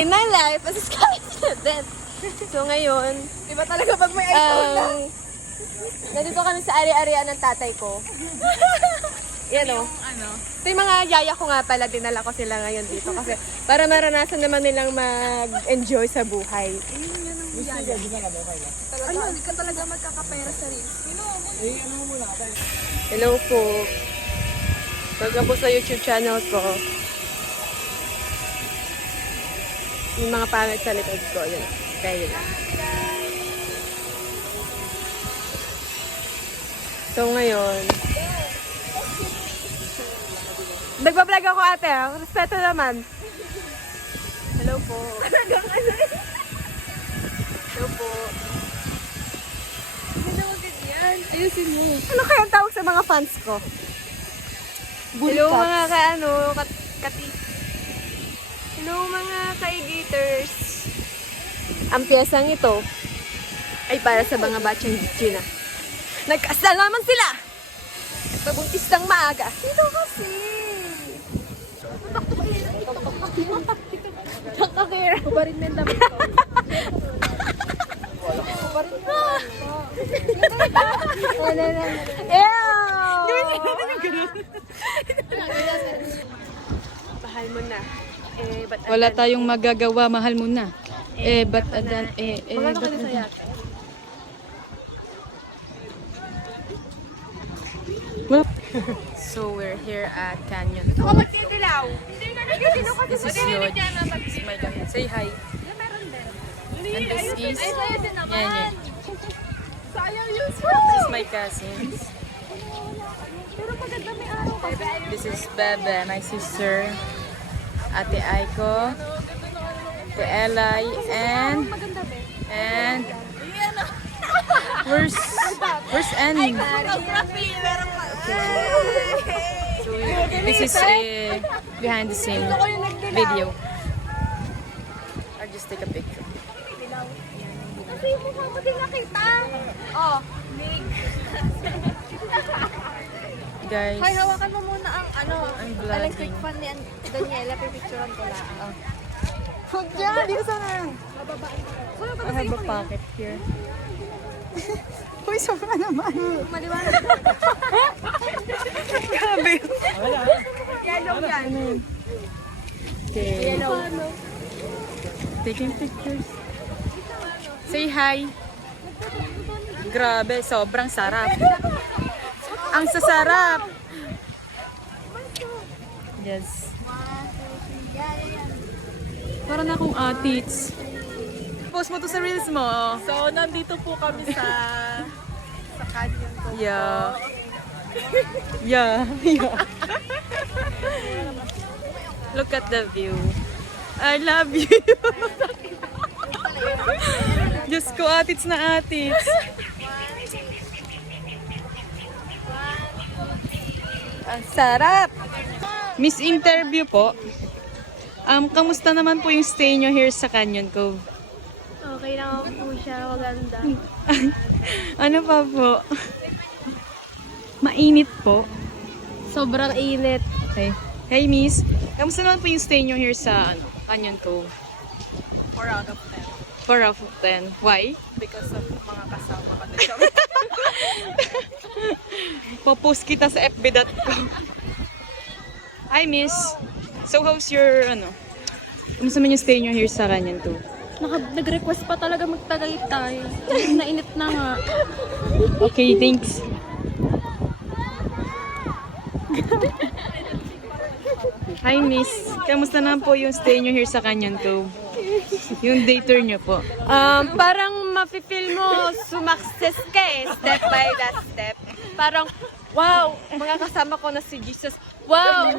In my life as a sky student. So ngayon, Iba talaga pag may iPhone na. nandito kami sa ari-arian ng tatay ko. Yan o. Ano? Ito yung mga yaya ko nga pala, dinala ko sila ngayon dito kasi para maranasan naman nilang mag-enjoy sa buhay. Ano, hindi ka talaga magkakapera sa reels. Hello po. Welcome po sa YouTube channel ko. Yung mga pangit sa likod ko, yun. Kayo lang. So ngayon, nagbablog ako ate, respeto naman. Hello po. Hello po. Hindi naman ganyan. Ayusin mo. Ano kaya ang tawag sa mga fans ko? Hello mga Hello mga ka-gators. Ang piyesang ito ay para sa mga batchang Gina. Nagkasal naman sila! Pabuntis ng maaga. Ito kasi. Taktakira. Kubarin mo yung damit ko. Kubarin mo. Mahal mo na. Ba't Wala tayong magagawa, mahal mo na. Ba't adan, Magkano ka na sa yat? So we're here at Canyon. Ako magdidilaw. This is Yod. This is my cousin. Say hi. And this is... Ay, sa'yo din naman. Yan. Sayang yun. This is my cousins. Pero maganda may araw kasi. This is Bebe, my sister. Ate Aiko. Ate Elay. Maganda be. And... Where's Annie? Photography. Meron pa. So this is a behind the scene video. I'll just take a picture. Kasi yung mukha mo din nakita. Oh, Mig. Guys, Hoy, hawakan mo muna ang I'm vlogging. electric fan ni Daniela. Pipicturean ko lang. Huwag dyan! Dito sana! I have a pocket here. Uy, sobra naman! Maliwanag. Grabe! Yellow yan. Okay. Taking pictures. Say hi. Grabe, sobrang sarap. Ang sasarap. Yes. Para na akong atits. Post mo to sa reels mo. So, nandito po kami sa canyon ko. Yeah. Yeah. Look at the view. I love you. Diyos ko, atits na atits. Ang sarap. Miss Interview po. Kamusta naman po yung stay nyo here sa Canyon Cove? Okay naman po siya, maganda. Ano pa po? Mainit po. Sobrang init. Okay. Hey Miss, kamusta naman po yung stay nyo here sa Canyon Cove? 4 out of 10. 4 out of 10. Why? Because of mga kasama ka na siya. Popost kita sa fb.com. Hi Miss. So how's your, kamusta man yung stay nyo here sa Canyon Cove? Nag-request pa talaga magtagaytay. Nainit na nga. Okay, thanks. Hi Miss, kamusta naman po yung stay nyo here sa Canyon Cove? Yung day tour nyo po. Parang mafe-feel mo sumakses ka step by that step. Parang, wow, mga kasama ko na si Jesus. Wow!